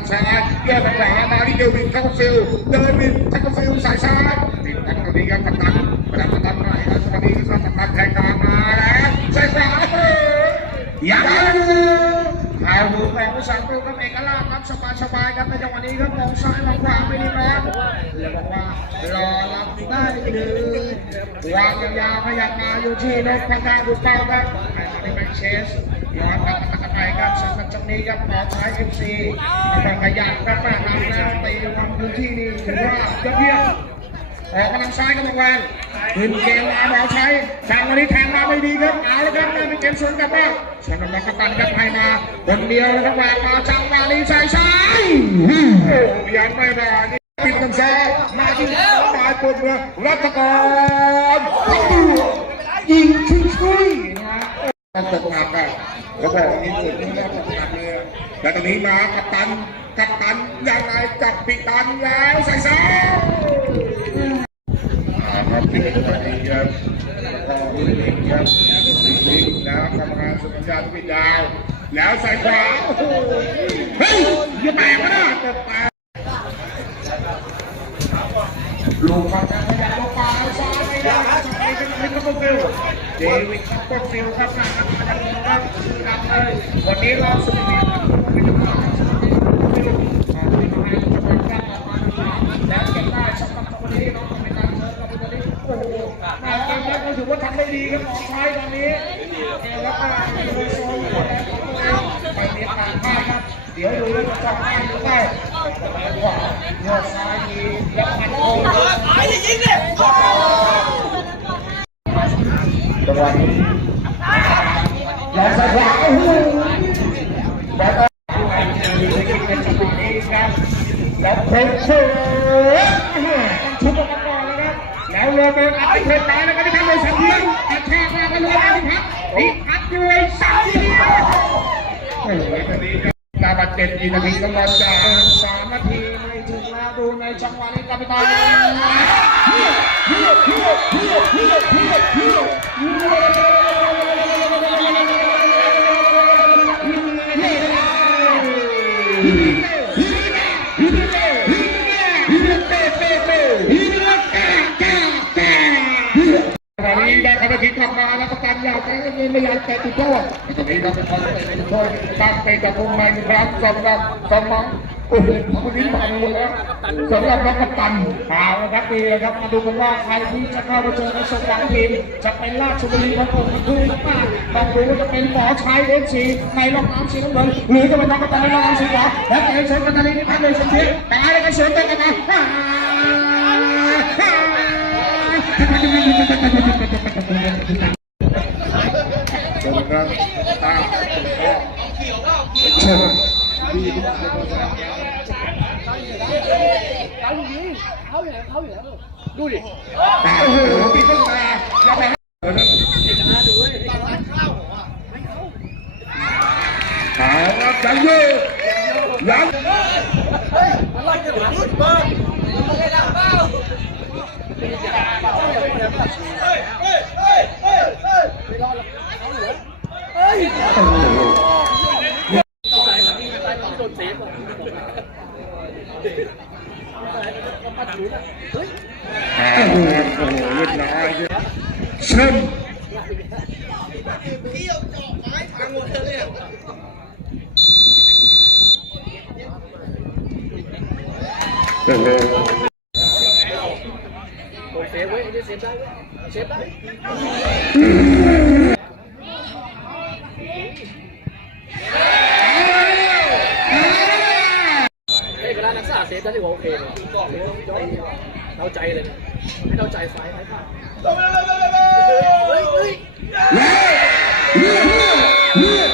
ดซ้ายเลื่อนขวามาที่เดวิดทักฟิลเดวิดทักฟิลสายซ้ายติดตั้งตรงนี้ครับกัปตันกระดับกัปตันหน่อยครับตอนนี้ครับกัปตันแทงกลางมาแล้วสายขวาเฮ้ยยังข่าวดูของผู้สามตัวครับเอกลักษณ์ครับสบายสบายครับในจังหวะนี้ครับมองซ้ายมองขวาไม่ได้ร้อนเลยบอกว่ารอรับได้เลยวางยาวขยับมาอยู่ที่นกพนาบุกเป้าครับ เป็นเชสย้อนมาตะกันไปครับสำหรับจังนี้ครับหมอชายเอฟซีต้องขยับครับมานำแล้วตีความพื้นที่นี่ถือว่ายอดเยี่ยมออกกำลังซ้ายกำลังแรงขึ้นเกมมาหมอชัยแทงวันนี้แทงมาไม่ดีครับเอาละครับได้เป็นเกมสวนกลับบ้านสวนกลับมากัปตันครับให้มาคนเดียวนะครับวางมาจังหวะนี้ใส่ซ้ายโอ้ยังไม่ได้นี่ปิดกันซ้ายมาที่ปลายปุ่มเลยรัตกรยิงชิงช่วยนะตกหนักอะ แล้วบอกวันนี้เกิดขึ้นแล้วตกหนักเลยอแล้วตอนนี้มากัปตัน กัปตันยังไงจับปิดตันแล้วใส่ซ้ายครับที่เป็นตัวนี้ครับแล้วก็ผู้เล่นครับวิ่งแล้วกรรมการสุนทรพิดาว แล้วใส่ขวาโอ้โหเฮ้ยอย่าแตกนะตกแตกลูกฝั่งนั้นพยายามลงมาซ้ายไม่ได้ครับซ้ายเป็นมิคาฟิลเดวิดคัปเปอร์ฟิลครับมาครับ วันนี้รอบสุดท้ายครับเป็นทางสุดท้ายฟิลออกไปทางจะเป็นการออกมาแล้วเก็บได้สำหรับวันนี้น้องเป็นการเชิญกับวันนี้โอ้โหแม่เกมนี้ก็ถือว่าทำได้ดีครับหมอชายตอนนี้แล้วก็โดยโซนหมดแล้วไปเรียนการพลาดครับเดี๋ยวดูว่าจะได้หรือไม่ขวาโยกซ้ายทีแล้วพันโค้งตายเลยยิงเลย จังหวะนี้แล้วซ้ายขวาโอ้โหแล้วก็ แล้วเพิ่มเชื่อชุบออกมาก่อนนะครับแล้วเรือไปอัดที่เพชรตายแล้วก็ที่ทำเลยสักเดียวกระชากมาก็เรือไปที่พักที่พักด้วยสักเดียวโอ้โหตอนนี้ครับกาบาดเจ็บกี่นาทีก็มาจากสามนาทีไม่ถึงแล้วดูในจังหวะนี้กัปตันต นี้ได้คำคิดกลับมาแล้วประกันยาวแค่เงินไม่ยาวแต่ติดโทษตอนนี้เราเป็นคนติดโทษตั้งใจจะพุ่งมาอีกครั้งสำหรับสมองโอ้โหคนนี้มาเลยแล้วสำหรับนักกัปตันข่าวนะครับดีนะครับมาดูกันว่าใครที่จะเข้ามาเจอในสมองทีมจะเป็นราชบุรีของผมมันคือมากต้องดูว่าจะเป็นหมอชัยเอฟซีในรองน้ำสีน้ำเงินหรือจะเป็นนักกัปตันในรองน้ำสีขาวและเอกชนกันตอนนี้ที่พันเลยสักทีแต่อะไรกันเสียงกันมาขอบคุณครับอ่าเชิญดีทุกคนนี่เดูดิโอ้โหปีต้นตาอย่าไปมาดูเว้ยหาครับยังอยู่ยังอะไรกันหลังเบิร์อะไรกันเปล่าเฮ้ยเฮ้ยเฮ้ยเฮ้ยเฮ้ยไม่รอดหรอกเขาเหลือเฮ้ย โอ้โห ใส่หลังนี่ใส่ต้องโดนเซฟอะใส่ก็ปัดอยู่นะเฮ้ย โอ้โหโอ้โหเรียบร้อยเชิญพี่เอาจาะไม้พังหมดเลยโอ้โหเซฟเว้ยนี่เซฟได้เว้ยเซฟได้เฮ้ยกระดานนักศึกษาเซฟได้ที่โอเคเลย เราใจเลยนะให้เราใจสายสายผ่านเฮ้ยเฮ้ยเฮ้ย